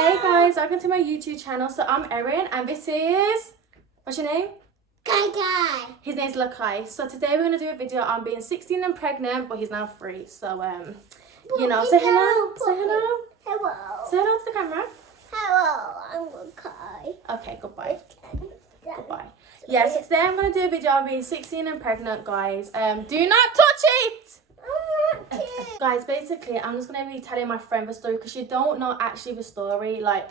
Hey guys, welcome to my YouTube channel. So I'm Erin and this is, what's your name? Kai. His name's Lakai. So today we're going to do a video on being 16 and pregnant, but he's now 3. So, you know, say hello. Say hello. Hello. Say hello to the camera. Hello, I'm Kai. Okay, goodbye. Goodbye. Yeah, so today I'm going to do a video on being 16 and pregnant, guys. Do not touch it! Guys, basically, I'm just going to be telling my friend the story because you don't know actually the story. Like,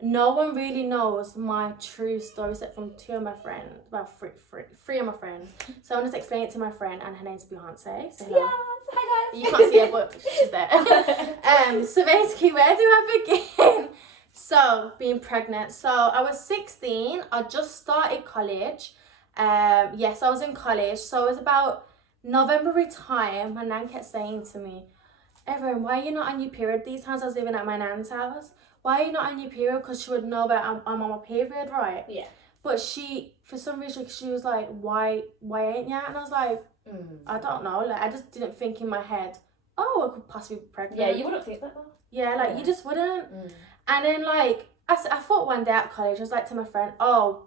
no one really knows my true story except from 2 of my friends. Well, three of my friends. So I'm just explaining it to my friend, and her name's Beyonce. So Yes, hi guys. you can't see her, but she's there. So basically, where do I begin? So, being pregnant. So, I was 16. I just started college. Yes, I was in college. So, it was about November time. My nan kept saying to me, Erin, why are you not on your period? These times I was living at my nan's house. Why are you not on your period? Because she would know that I'm on my period, right? Yeah. But she, for some reason, she was like, why ain't you? And I was like, I don't know. Like, I just didn't think in my head, oh, I could possibly be pregnant. Yeah, you wouldn't think that though. Yeah, like, you just wouldn't. And then, like, I thought one day at college, I was like to my friend, oh,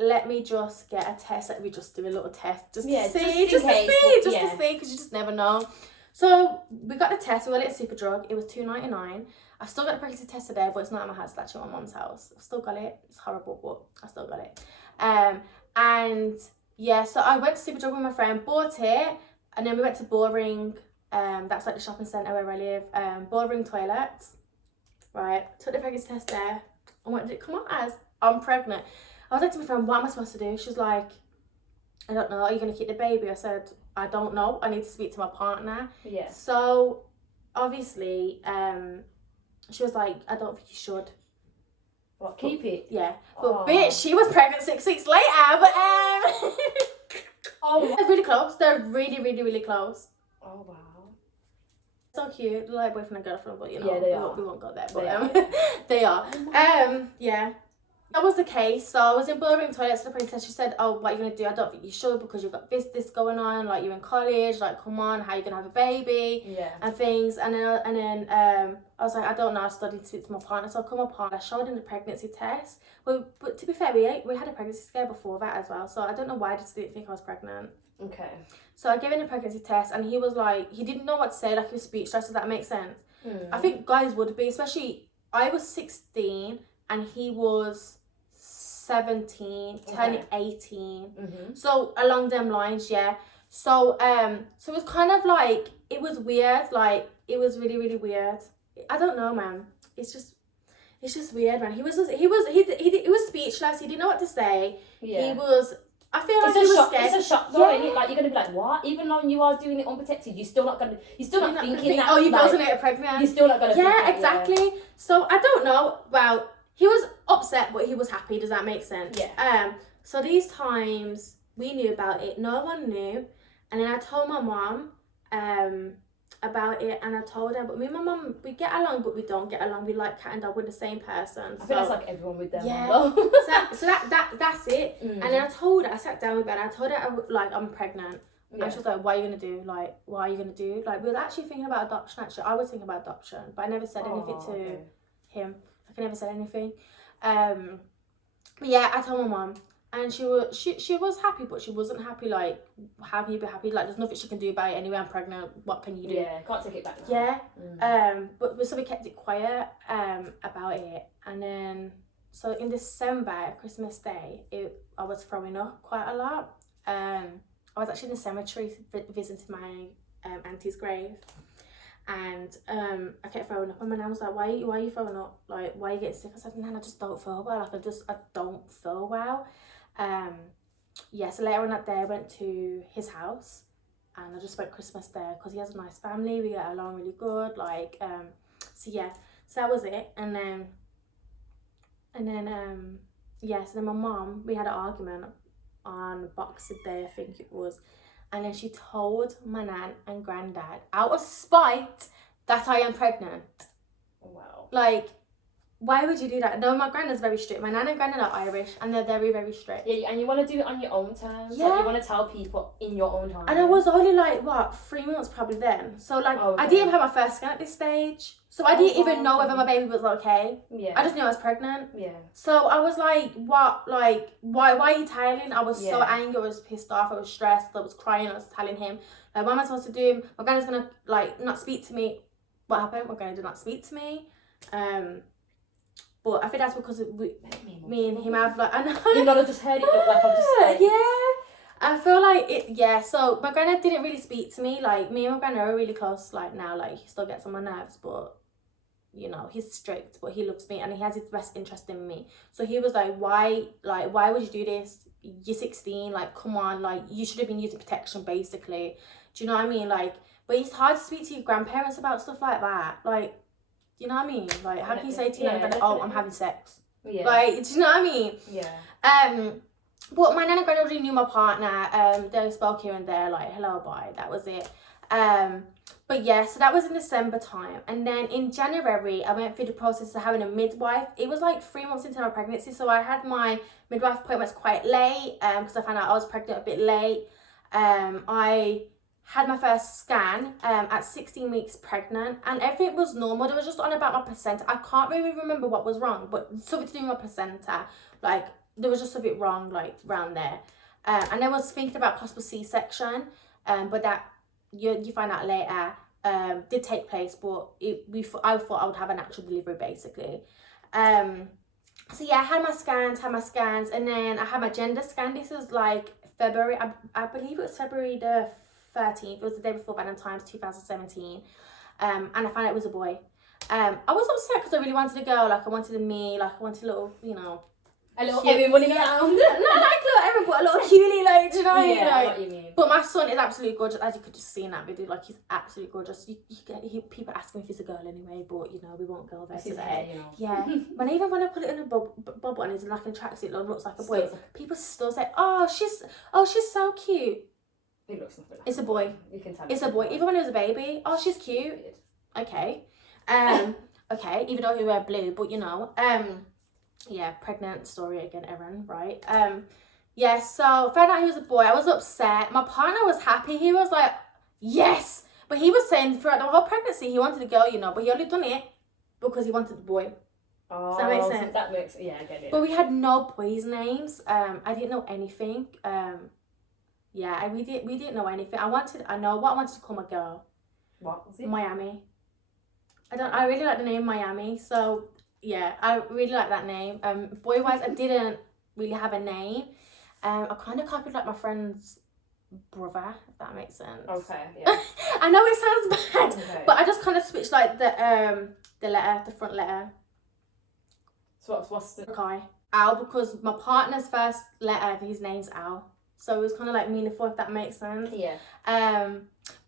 let me just get a test. Let me just do a little test just to see, because you just never know. So we got the test. We got it at Superdrug. It was $2.99. I've still got the pregnancy test today, but it's not at my house. It's actually at my mum's house. I've still got it. It's horrible, but I still got it. And yeah, so I went to Superdrug with my friend, bought it, and then we went to Bullring. That's like the shopping centre where I live. Bullring toilets. Right. Took the pregnancy test there. And what did it come out as? I'm pregnant. I was like to my friend, what am I supposed to do? She was like, I don't know. Are you going to keep the baby? I said, I don't know. I need to speak to my partner. Yeah. So, obviously, she was like, I don't think you should. What, keep it? Yeah. But bitch, she was pregnant 6 weeks later. But, Oh. they're really close. They're really, really, really close. Oh, wow. So cute. They're like boyfriend and girlfriend, but you know, Yeah, they are. we won't go there. But they are. Yeah. That was the case. So I was in Bullring toilets. The princess, she said, oh, what are you going to do? I don't think you should because you've got this going on. Like, you're in college. Like, come on, how are you going to have a baby? Yeah. And things. And then I was like, I don't know. I studied to speak to my partner. So I called my partner. I showed him the pregnancy test. But to be fair, we had a pregnancy scare before that as well. So I don't know why I just didn't think I was pregnant. Okay. So I gave him a pregnancy test. And he was like, he didn't know what to say. Like, he was speechless. Does that make sense? I think guys would be. Especially, I was 16 and he was 17, turning 18. So along them lines, yeah. So so it was kind of like, it was weird. Like, it was really, really weird. I don't know, man. It's just weird, man. He was speechless. He didn't know what to say. Yeah. I feel like he was scared. It's a shock though, isn't it? Like, you're gonna be like, what? Even though you are doing it unprotected, you're still not thinking that. Oh, you're like, going to get pregnant. You're still not gonna. Yeah, think that, exactly. Yeah. So I don't know. Well, he was upset, but he was happy. Does that make sense? Yeah. So these times we knew about it. No one knew, and then I told my mom about it, and I told her. But me and my mom, we get along, but we don't get along. We like cat and dog. We're the same person. I feel that's like everyone with them. Yeah. Well. so that's it. And then I told her. I sat down with her and I told her I'm pregnant. Yeah. And she was like, what are you going to do? Like, what are you going to do? Like, we were actually thinking about adoption, actually. I was thinking about adoption, but I never said anything to him. Like, I never said anything. But yeah, I told my mum. And she was happy, but she wasn't happy. Like, how can you be happy? Like, there's nothing she can do about it anyway. I'm pregnant. What can you do? Yeah, can't take it back now. Yeah. But so we kept it quiet about it. And then, so in December, Christmas Day, I was throwing up quite a lot. I was actually in the cemetery visiting my auntie's grave. And I kept throwing up, and my nan was like, why are you throwing up? Like, why are you getting sick? I said, Nan, I just don't feel well. Like, I don't feel well. Yeah, so later on that day, I went to his house, and I just spent Christmas there, because he has a nice family. We get along really good. Like, so yeah, so that was it. And then, yeah, so then my mum, we had an argument on Boxing Day, I think it was. And then she told my nan and granddad, out of spite, that I am pregnant. Wow. Like, Why would you do that? No, my granddad's very strict. My nan and granddad are Irish, and they're very, very strict. Yeah, and you want to do it on your own terms. Yeah. Like, you want to tell people in your own time. And I was only like, 3 months probably then. So like, I didn't even have my first scan at this stage. So I didn't even know whether my baby was okay. Yeah. I just knew I was pregnant. Yeah. So I was like, what? Like, why are you telling? I was so angry. I was pissed off. I was stressed. I was crying. I was telling him, like, what am I supposed to do? My granddad's gonna like not speak to me. What happened? My granddad did not speak to me. But I think that's because me and him have like, I know. You know, I just heard it look like I've just heard. Yeah. I feel like it, so my granddad didn't really speak to me. Like, me and my granddad are really close, like, now. Like, he still gets on my nerves, but, you know, he's strict, but he loves me, and he has his best interest in me. So he was like, why would you do this? You're 16, like, come on, like, you should have been using protection, basically. Do you know what I mean? Like, but it's hard to speak to your grandparents about stuff like that. Like, you know what I mean? Like, how can you say to your granddad, oh, I'm having sex? Yeah. Like, do you know what I mean? Yeah. But my nan and granddad already knew my partner. They spoke here and there, like, hello, bye. That was it. But yeah, so that was in December time. And then in January, I went through the process of having a midwife. It was like 3 months into my pregnancy. So I had my midwife appointments quite late because I found out I was pregnant a bit late. I had my first scan at 16 weeks pregnant, and everything was normal. They were just on about my placenta. I can't really remember what was wrong, but something to do with my placenta. Like, there was just a bit wrong, like, around there. And I was thinking about possible C-section, but that you find out later did take place, but I thought I would have a natural delivery, basically. So yeah, I had my scans, and then I had my gender scan. This was like February, I believe it was February the 13th. It was the day before Valentine's 2017. And I found out it was a boy. I was upset because I really wanted a girl. Like, I wanted a me, like, I wanted a little, you know, a little Erin running around. Not like little Erin, but a little cutie, like, do you know what I mean? Like, what you mean. But my son is absolutely gorgeous, as you could just see in that video. Like, he's absolutely gorgeous. People ask me if he's a girl anyway, but, you know, we won't go there today. You know. Yeah. Even when I put it in a bubble and it's like a tracksuit, it looks like a boy. People still say, oh, she's so cute. It looks nothing like it's a boy. You can tell. It's a boy. Even when it was a baby, oh, she's cute. Weird. Okay. Okay. Even though he wear blue, but you know, yeah, pregnant story again, Erin, right? Yeah. So found out he was a boy. I was upset. My partner was happy. He was like, yes. But he was saying throughout the whole pregnancy he wanted a girl, you know, but he only done it because he wanted a boy. Oh, does that make sense? So that makes, yeah, I get it. But we had no boys' names. I didn't know anything. Yeah, we didn't know anything. I know what I wanted to call my girl. What was it? Miami. I really like the name Miami. So yeah, I really like that name. Boy wise, I didn't really have a name. I kind of copied like my friend's brother, if that makes sense. Okay, yeah. I know it sounds bad, okay. But I just kind of switched like the front letter. So what's the okay? Al, because my partner's first letter, his name's Al. So it was kind of like meaningful, if that makes sense. Yeah.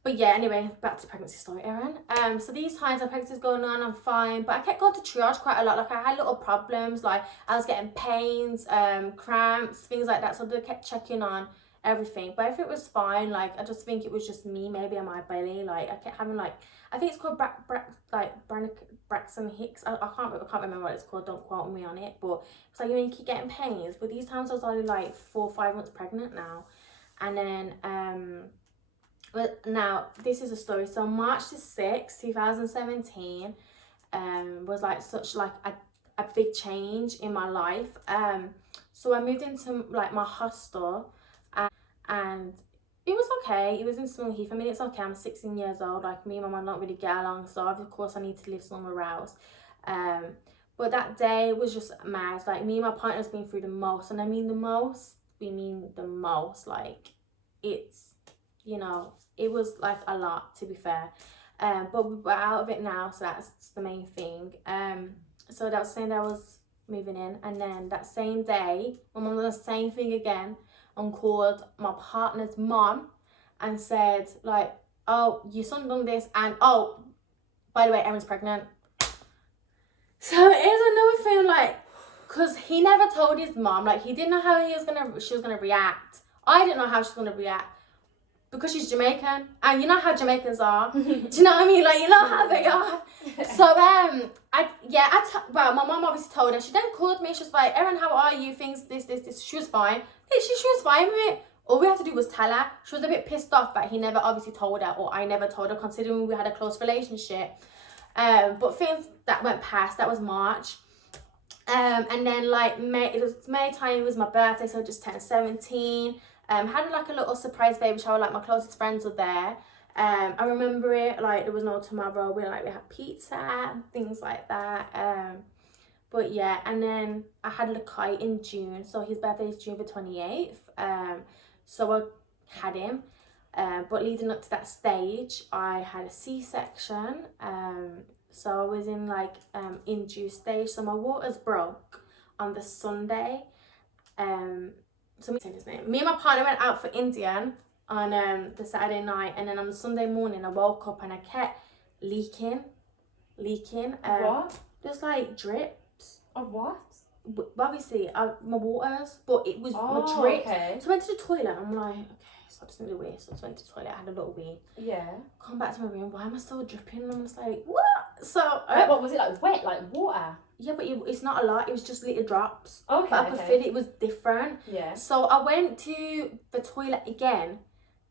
But yeah, anyway, back to pregnancy story, Erin. So these times my pregnancy's going on, I'm fine. But I kept going to triage quite a lot. Like, I had little problems. Like, I was getting pains, cramps, things like that. So they kept checking on everything. But everything was fine. Like, I just think it was just me, maybe on my belly. Like, I kept having, like, I think it's called Braxton Hicks. I can't remember what it's called. Don't quote me on it. But it's like, you know, you keep getting pains. But these times I was only like 4 or 5 months pregnant now. And then, but now this is a story. So March the 6th, 2017, was like such like a big change in my life. So I moved into like my hostel, and it was okay. It was in Small Heath. I mean, it's okay. I'm 16 years old. Like, me and my mum don't really get along, so of course I need to live somewhere else. But that day was just mad. Like, me and my partner's been through the most, and I mean the most. We mean the most. Like, it's, you know, it was like a lot, to be fair. But we're out of it now, so that's the main thing. So that was saying that I was moving in, and then that same day, my mum did the same thing again and called my partner's mom and said, like, oh, your son done this, and oh, by the way, Erin's pregnant. So it is another thing, like, because he never told his mom, like, he didn't know how she was gonna react. I didn't know how she was gonna react. because she's Jamaican, and you know how Jamaicans are. Do you know what I mean? Like, you know how they are. So well, my mum obviously told her. She then called me. She was like, Erin, how are you? Things, this. She was fine. She was fine with it. All we had to do was tell her. She was a bit pissed off that he never obviously told her, or I never told her, considering we had a close relationship. But things that went past. That was March. And then like it was May time. It was my birthday, so I just turned 17. Had like a little surprise baby shower. Like my closest friends were there. I remember it like there was no tomorrow. We had pizza and things like that. But yeah, and then I had Lakai in June. So his birthday is June the 28th. So I had him. But leading up to that stage, I had a C-section. So I was in like induced stage. So my waters broke on the Sunday. So me and my partner went out for Indian on the Saturday night, and then on the Sunday morning I woke up and I kept leaking. What? Just like drips. Of what? Obviously, my waters, but it was my drips. Okay. So I went to the toilet. I'm like, okay, so I just need a wee. So I went to the toilet. I had a little wee. Yeah. Come back to my room. Why am I still dripping? And I'm just like, what? So what was it, like wet, like water? Yeah, but it's not a lot. It was just little drops. Okay. But I could feel it was different. Yeah. So I went to the toilet again,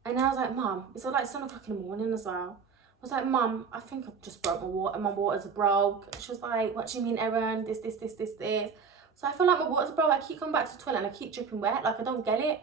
and I was like, Mum, it's like 7 o'clock in the morning as well. I was like, Mum, I think I've just broke my water. My waters are broke. She was like, what do you mean, Erin? This. So I feel like my waters are broke. I keep coming back to the toilet and I keep dripping wet. Like, I don't get it.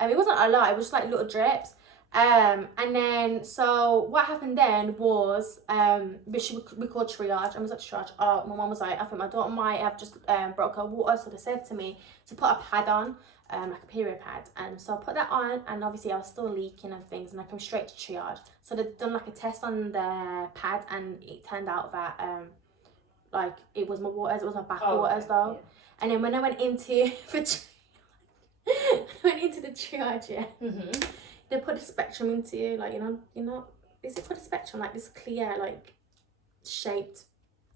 It wasn't a lot. It was just like little drips. And then so what happened then was we called triage. I was at triage. Oh, my mum was like, I think my daughter might have just broke her water, so they said to me to put a pad on, like a period pad. And so I put that on, and obviously I was still leaking and things, and I came straight to triage. So they'd done like a test on the pad, and it turned out that like it was my waters, it was my back waters though. Yeah. And then when I went into the triage, yeah. Mm-hmm. They put a spectrum into you, like, you know, is it called a spectrum? Like this clear, like, shaped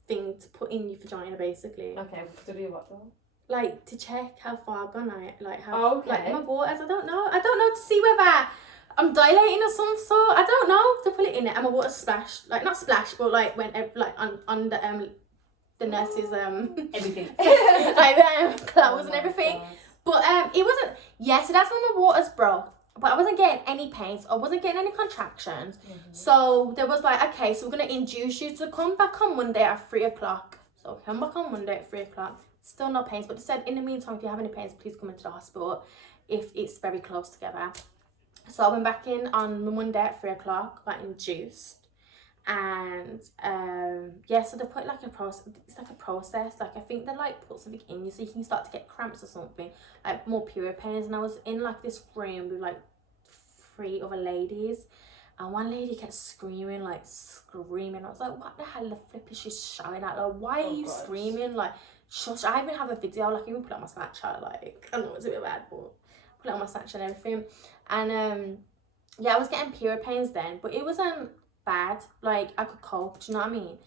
thing to put in your vagina, basically. Okay, to do what though? Like, to check how far gone like how, like my waters, I don't know to see whether I'm dilating of some sort. I don't know, to put it in it, and my water splashed, like, not splashed, but like went, like, on the nurses, everything. like, clothes and everything. God. But, it wasn't, yeah, so that's when my waters broke. But I wasn't getting any pains. I wasn't getting any contractions. Mm-hmm. So there was like, okay, so we're going to induce you to come back on Monday at 3 o'clock. So come back on Monday at 3 o'clock. Still no pains. But they said, in the meantime, if you have any pains, please come into the hospital if it's very close together. So I went back in on Monday at 3 o'clock, got induced. And yeah, so they put like a process. It's like a process. Like, I think they like put something in you so you can start to get cramps or something, like more period pains. And I was in like this room with like 3 other ladies, and one lady kept screaming. I was like, what the hell the flip is she shouting at? Like, why are you screaming? Like, shush. I even have a video, like, even put it on my Snapchat. Like, I know it's a bit bad, but put it on my Snapchat and everything. And yeah, I was getting period pains then, but it wasn't bad. Like, I could cope, do you know what I mean?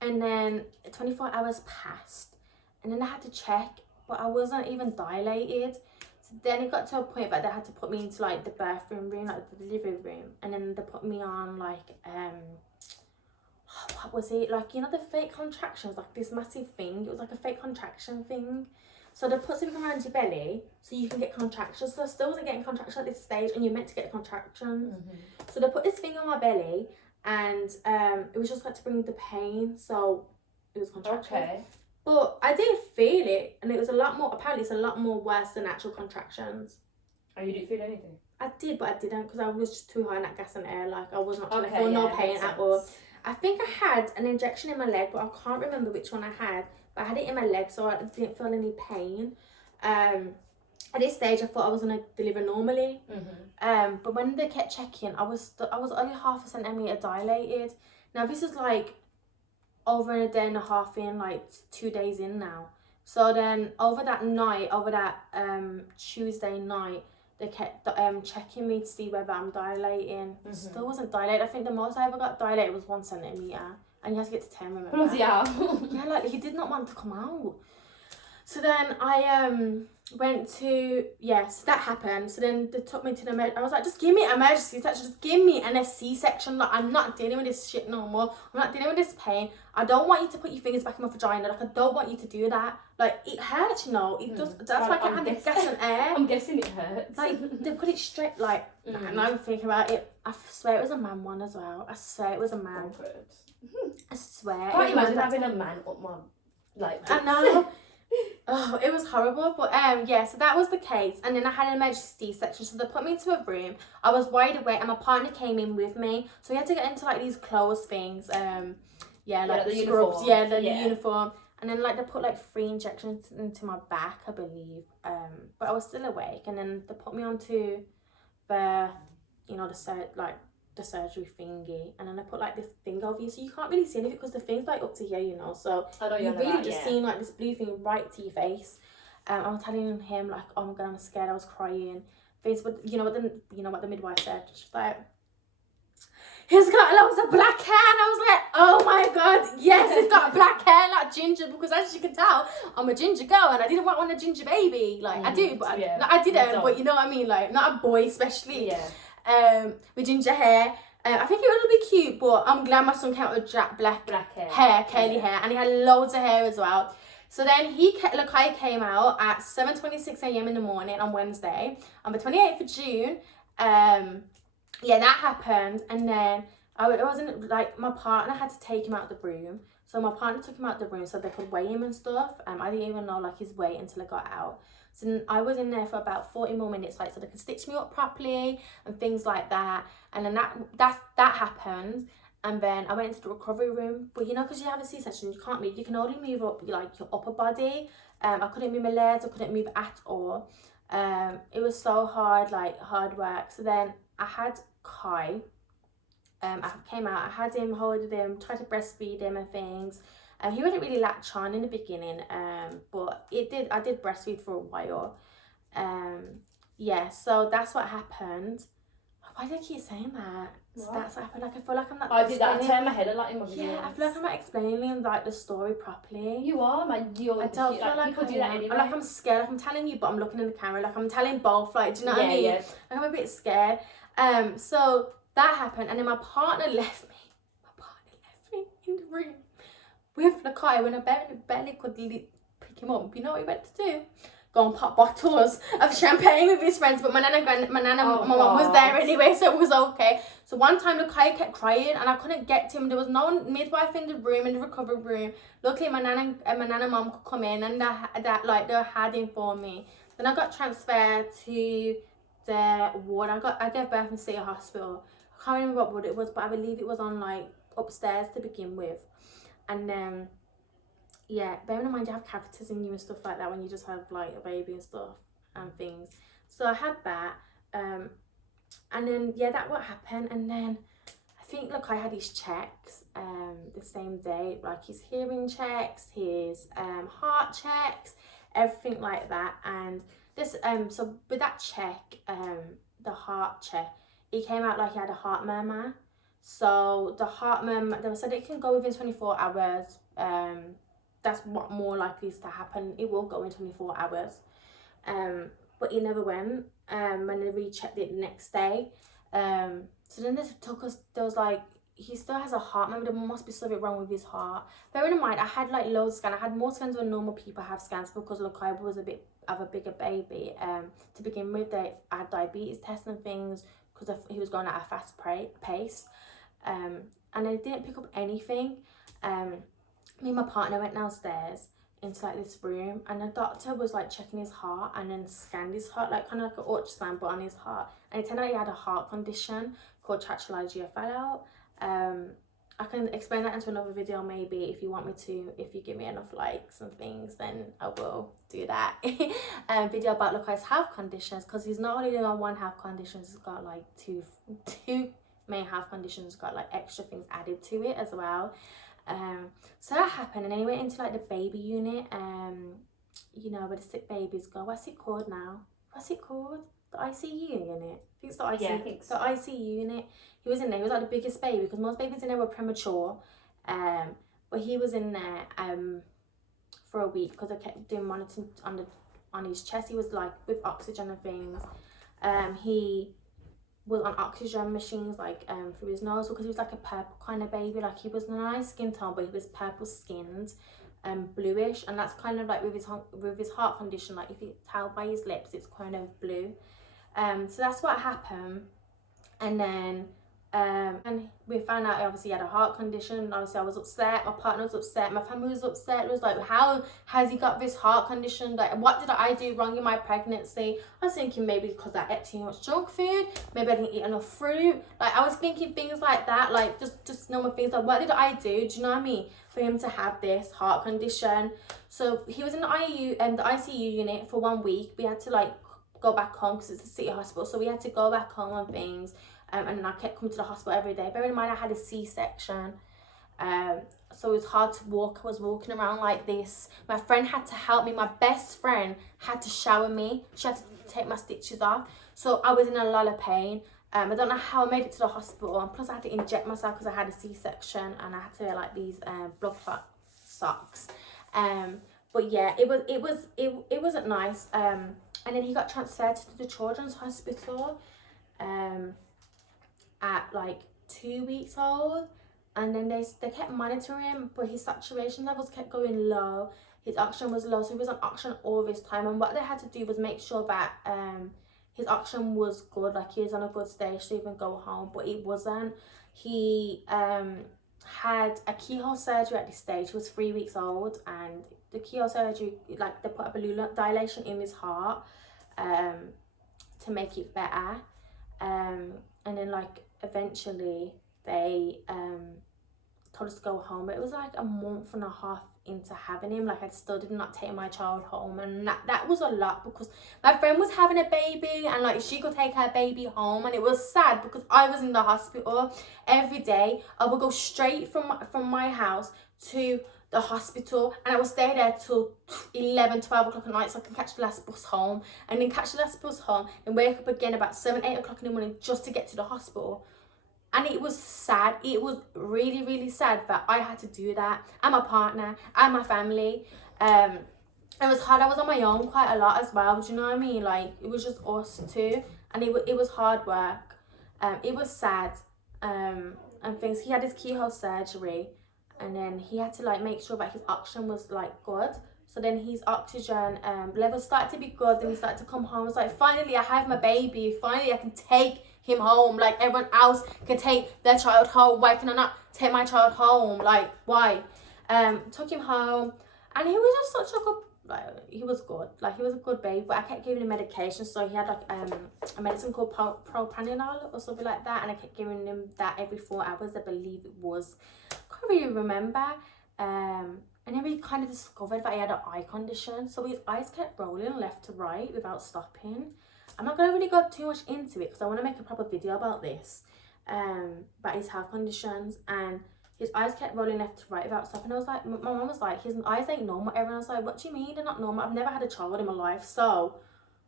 And then 24 hours passed, and then I had to check, but I wasn't even dilated. So then it got to a point that they had to put me into like the birthing room, like the delivery room, and then they put me on like what was it, like, you know, the fake contractions, like this massive thing. It was like a fake contraction thing. So they put something around your belly so you can get contractions. So I still wasn't getting contractions at this stage, and you're meant to get contractions. Mm-hmm. So they put this thing on my belly, and it was just like to bring the pain, so it was contraction. Okay. But I did feel it, and it was a lot more, apparently it's a lot more worse than actual contractions. Oh, you didn't feel anything? I did, but I didn't, because I was just too high in that gas and air. Like, I was not trying to feel no pain at all. I think I had an injection in my leg, but I can't remember which one I had. But I had it in my leg, so I didn't feel any pain. At this stage, I thought I was going to deliver normally. Mm-hmm. But when they kept checking, I was only 0.5 centimetre dilated. Now, this is like over a day and a half in, like 2 days in now. So then over that Tuesday night, they kept checking me to see whether I'm dilating. Mm-hmm. Still wasn't dilated. I think the most I ever got dilated was 1 centimetre. And you have to get to 10, remember? Bloody hell. Yeah, like, he did not want to come out. So then I went to, so that happened. So then they took me to the I was like, just give me an emergency section, just give me an C-section. Like, I'm not dealing with this shit no more. I'm not dealing with this pain. I don't want you to put your fingers back in my vagina. Like, I don't want you to do that. Like, it hurts, you know. It does. That's why I can't have gas and air. I'm guessing it hurts. Like, they put it straight, like, and I'm thinking about it. I swear it was a man one as well. I swear it was a man. I swear. I can't imagine having a man up my, like, I know. Oh, it was horrible. But so that was the case. And then I had an emergency C-section, so they put me into a room. I was wide awake and my partner came in with me, so we had to get into like these clothes things, like the scrubs, uniform. the uniform. And then like they put like 3 injections into my back, I believe, but I was still awake. And then they put me onto the the surgery thingy, and then I put like this thing over you, so you can't really see anything because the thing's like up to here, you know. So you're really just seeing like this blue thing right to your face. I was telling him like, oh my god, I'm scared. I was crying. But you know what the midwife said? She's like, he's got loads of black hair, and I was like, oh my god, yes, he's got black hair, like ginger, because as you can tell, I'm a ginger girl, and I didn't want a ginger baby. Like I do, but I didn't. But you know what I mean, like not a boy, especially. Yeah. With ginger hair. I think it would be cute, but I'm glad my son came out with black hair, curly hair, and he had loads of hair as well. So then Lakai came out at 7:26 a.m. in the morning on Wednesday, on the 28th of June. That happened, and then it wasn't like my partner had to take him out the room. So my partner took him out the room so they could weigh him and stuff. I didn't even know like his weight until I got out. So then I was in there for about 40 more minutes, like so they could stitch me up properly and things like that. And then that happened. And then I went into the recovery room. But you know, because you have a C-section, you can't move. You can only move up like your upper body. I couldn't move my legs. I couldn't move at all. It was so hard, like hard work. So then I had Kai. I came out. I had him, holding him, tried to breastfeed him and things. He wouldn't really latch on in the beginning, but I did breastfeed for a while. So that's what happened. Why do I keep saying that? So that's what happened. Like I feel like I'm not. I did that. I turned my head a lot in my videos. Yeah, I feel like I'm not explaining like the story properly. You are, man. I don't feel like people do that anyway. Like I'm scared. Like I'm telling you, but I'm looking in the camera. Like I'm telling both. Like, do you know what I mean? Yeah. Like I'm a bit scared. So that happened, and then my partner left me. In the room with Lakai when I barely could pick him up. You know what he went to do? Go and pop bottles of champagne with his friends. But my mum was there anyway, so it was okay. So one time Lakai kept crying and I couldn't get to him. There was no midwife in the room, in the recovery room. Luckily my nana and mum could come in and they had him for me. Then I got transferred to the ward. I gave birth in City Hospital. I can't remember what ward it was, but I believe it was on like upstairs to begin with. And then bearing in mind you have catheters in you and stuff like that when you just have like a baby and stuff and things. So I had that, and then that what happened. And then I think I had his checks the same day, like his hearing checks, his heart checks, everything like that. And this so with that check, the heart check, it came out like he had a heart murmur. So the heart murmur, they said it can go within 24 hours. That's what more likely is to happen. It will go in 24 hours. But it never went. When they rechecked it the next day. So then they took us, there was like, he still has a heart murmur. There must be something wrong with his heart. Bearing in mind, I had like loads of scans. I had more scans than normal people have scans because Lakai was a bit of a bigger baby. To begin with, I had diabetes tests and things because he was going at a fast pace. And they didn't pick up anything. Me and my partner went downstairs into like this room, and the doctor was like checking his heart and then scanned his heart, like kind of like an ultrasound but on his heart, and it turned out he had a heart condition called trachylargia fallout. I can explain that into another video maybe if you want me to. If you give me enough likes and things, then I will do that video about Lakai's health conditions, because he's not only got one health condition, he's got like two main health conditions, got like extra things added to it as well. So that happened, and then he went into like the baby unit, you know, where the sick babies go. What's it called now? What's it called? The ICU unit? I think it's the ICU. Yeah, I think so. The ICU unit. He was in there. He was like the biggest baby, because most babies in there were premature. But he was in there for a week because I kept doing monitoring on his chest. He was like with oxygen and things. He was on oxygen machines like through his nose because he was like a purple kind of baby. Like he was a nice skin tone, but he was purple skinned and bluish, and that's kind of like with his heart condition. Like if you tell by his lips, it's kind of blue. So that's what happened, and then and we found out obviously he had a heart condition. Obviously I was upset, my partner was upset, my family was upset. It was like, how has he got this heart condition? Like, what did I do wrong in my pregnancy? I was thinking maybe because I ate too much junk food, maybe I didn't eat enough fruit. Like I was thinking things like that, like just normal things, like what did I do you know what I mean, for him to have this heart condition? So he was in the ICU unit for 1 week. We had to like go back home because it's a city hospital, so we had to go back home and things. And then I kept coming to the hospital every day. Bearing in mind I had a C-section, so it was hard to walk. I was walking around like this. My friend had to help me. My best friend had to shower me. She had to take my stitches off. So I was in a lot of pain. I don't know how I made it to the hospital. And plus I had to inject myself because I had a C-section, and I had to wear like these blood clot socks. But yeah, it wasn't nice. And then he got transferred to the children's hospital. At like 2 weeks old, and then they kept monitoring him, but his saturation levels kept going low. His oxygen was low, so he was on oxygen all this time. And what they had to do was make sure that his oxygen was good, like he was on a good stage to even go home, but it wasn't. He had a keyhole surgery at this stage. He was 3 weeks old, and the keyhole surgery, like they put a balloon dilation in his heart to make it better. And then like eventually they told us to go home, but it was like a month and a half into having him. Like I still did not take my child home, and that was a lot because my friend was having a baby and like she could take her baby home, and it was sad because I was in the hospital every day. I would go straight from my house to the hospital, and I would stay there till 11, 12 o'clock at night so I can catch the last bus home, and then catch the last bus home and wake up again about 7, 8 o'clock in the morning just to get to the hospital. And it was sad. It was really, really sad that I had to do that, and my partner and my family. It was hard. I was on my own quite a lot as well. Do you know what I mean? Like it was just us two, and it was hard work. It was sad. And things. He had his keyhole surgery, and then he had to like make sure that his oxygen was like good. So then his oxygen levels started to be good. Then he started to come home. I was like, finally I have my baby. Finally I can take him home. Like everyone else can take their child home. Why can I not take my child home? Like why? Took him home, and he was just such a good, like he was good. Like he was a good baby, but I kept giving him medication. So he had like a medicine called propranolol or something like that, and I kept giving him that every 4 hours, I believe it was. Can't really remember. And then we kind of discovered that he had an eye condition, so his eyes kept rolling left to right without stopping. I'm not going to really go too much into it because I want to make a proper video about this, about his health conditions, and his eyes kept rolling left to right without stopping. I was like, my mum was like, his eyes ain't normal. Everyone was like, what do you mean they're not normal? I've never had a child in my life, so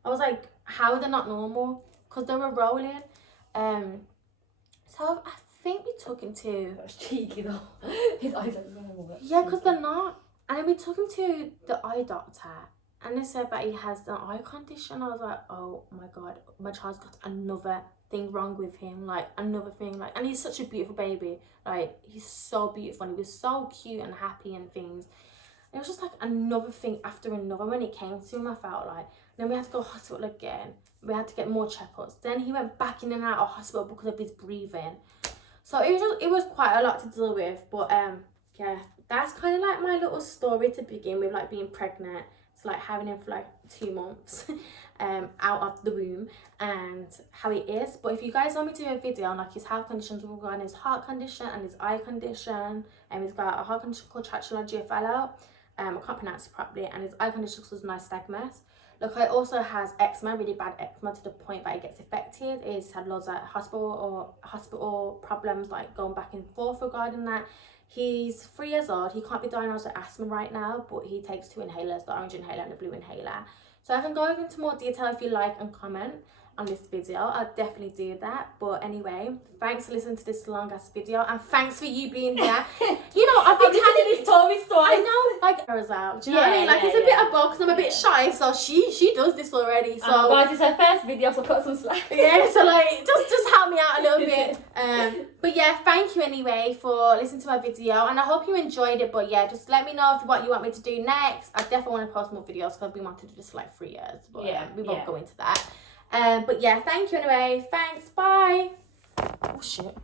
I was like, how are they not normal? Because they were rolling. So I think we took him to... That's cheeky though. His eyes are normal. Yeah, because they're not. And then we took him to the eye doctor, and they said that he has an eye condition. I was like, oh my god, my child's got another thing wrong with him, like another thing. Like, and he's such a beautiful baby. Like, he's so beautiful, and he was so cute and happy and things. And it was just like another thing after another. When it came to him, I felt like, then we had to go to hospital again. We had to get more checkups. Then he went back in and out of hospital because of his breathing. So it was quite a lot to deal with. But yeah, that's kind of like my little story to begin with, like being pregnant. It's like having him for like 2 months out of the womb, and how it is. But if you guys want me to do a video on like his health conditions regarding his heart condition and his eye condition, and he's got a heart condition called tracheal fellow, I can't pronounce it properly, and his eye condition was nystagmus. Look, I also has eczema, really bad eczema, to the point that it gets affected. He's had loads of hospital problems, like going back and forth regarding that. He's 3 years old. He can't be diagnosed with asthma right now, but he takes 2 inhalers, the orange inhaler and the blue inhaler. So I can go into more detail if you like and comment on this video. I'll definitely do that. But anyway, thanks for listening to this long ass video, and thanks for you being here. You know, I've been telling this Tommy story. I know, like her as well. Do you know what I mean? Like, it's a bit of both, because I'm a bit shy, so she does this already. So guys, it's her first video, so cut some slack. Yeah, so like, just help me out a little bit. But yeah, thank you anyway for listening to my video, and I hope you enjoyed it. But yeah, just let me know what you want me to do next. I definitely want to post more videos, because I've been wanting to do this for like 3 years. But we won't go into that. But yeah, thank you anyway. Thanks. Bye. Oh shit.